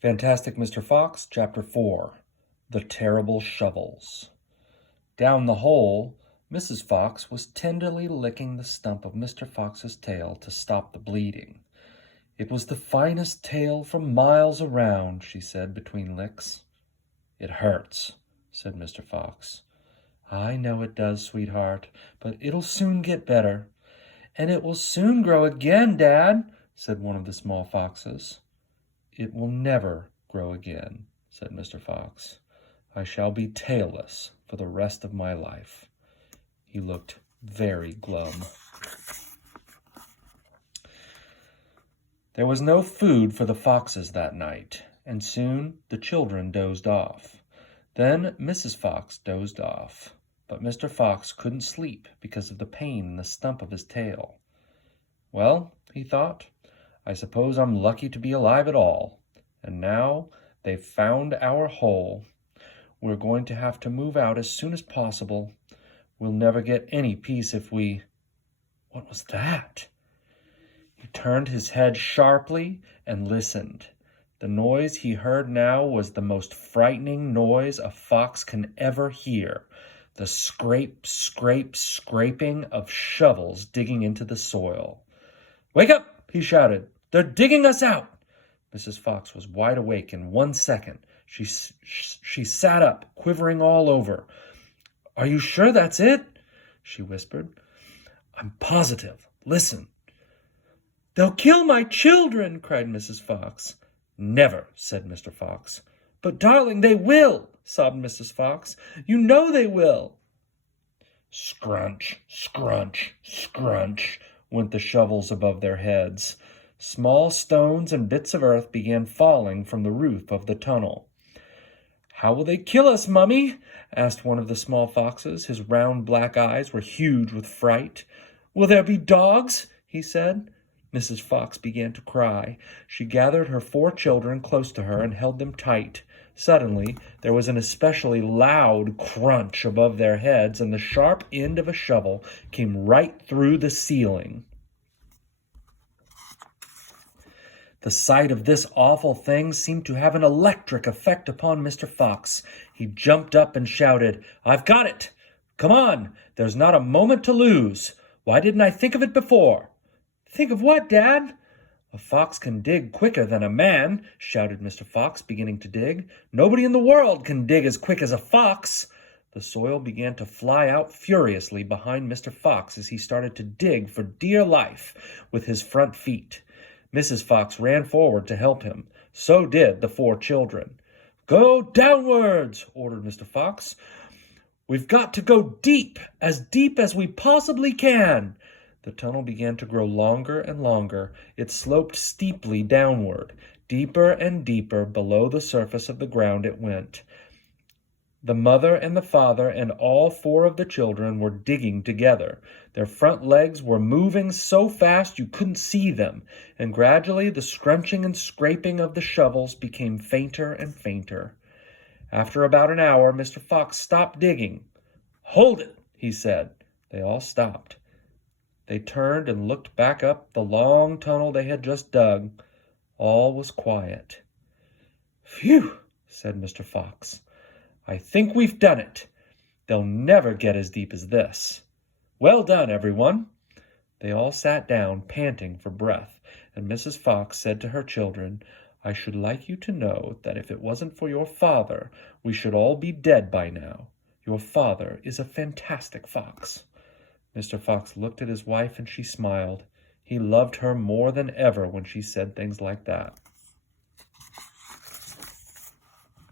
Fantastic Mr. Fox, Chapter 4, The Terrible Shovels. Down the hole, Mrs. Fox was tenderly licking the stump of Mr. Fox's tail to stop the bleeding. "It was the finest tail for miles around," she said between licks. "It hurts," said Mr. Fox. "I know it does, sweetheart, but it'll soon get better." "And it will soon grow again, Dad," said one of the small foxes. "It will never grow again," said Mr. Fox. "I shall be tailless for the rest of my life." He looked very glum. There was no food for the foxes that night, and soon the children dozed off. Then Mrs. Fox dozed off, but Mr. Fox couldn't sleep because of the pain in the stump of his tail. "Well," he thought, "I suppose I'm lucky to be alive at all. And now they've found our hole. We're going to have to move out as soon as possible. We'll never get any peace if we—" What was that? He turned his head sharply and listened. The noise he heard now was the most frightening noise a fox can ever hear. The scrape, scrape, scraping of shovels digging into the soil. "Wake up!" he shouted. "They're digging us out!" Mrs. Fox was wide awake in 1 second. She sat up, quivering all over. "Are you sure that's it?" she whispered. "I'm positive. Listen." "They'll kill my children!" cried Mrs. Fox. "Never," said Mr. Fox. "But, darling, they will," sobbed Mrs. Fox. "You know they will." Scrunch, scrunch, scrunch went the shovels above their heads. Small stones and bits of earth began falling from the roof of the tunnel. "How will they kill us, Mummy?" asked one of the small foxes. His round black eyes were huge with fright. "Will there be dogs?" he said. Mrs. Fox began to cry. She gathered her 4 children close to her and held them tight. Suddenly, there was an especially loud crunch above their heads, and the sharp end of a shovel came right through the ceiling. The sight of this awful thing seemed to have an electric effect upon Mr. Fox. He jumped up and shouted, "I've got it! Come on! There's not a moment to lose! Why didn't I think of it before?" "Think of what, Dad?" "A fox can dig quicker than a man," shouted Mr. Fox, beginning to dig. "Nobody in the world can dig as quick as a fox." The soil began to fly out furiously behind Mr. Fox as he started to dig for dear life with his front feet. Mrs. Fox ran forward to help him. So did the 4 children. "Go downwards," ordered Mr. Fox. "We've got to go deep as we possibly can." The tunnel began to grow longer and longer. It sloped steeply downward. Deeper and deeper below the surface of the ground it went. The mother and the father and all 4 of the children were digging together. Their front legs were moving so fast you couldn't see them, and gradually the scrunching and scraping of the shovels became fainter and fainter. After about an hour, Mr. Fox stopped digging. "Hold it," he said. They all stopped. They turned and looked back up the long tunnel they had just dug. All was quiet. "Phew," said Mr. Fox. "I think we've done it. They'll never get as deep as this. Well done, everyone." They all sat down, panting for breath, and Mrs. Fox said to her children, "I should like you to know that if it wasn't for your father, we should all be dead by now. Your father is a fantastic fox." Mr. Fox looked at his wife and she smiled. He loved her more than ever when she said things like that.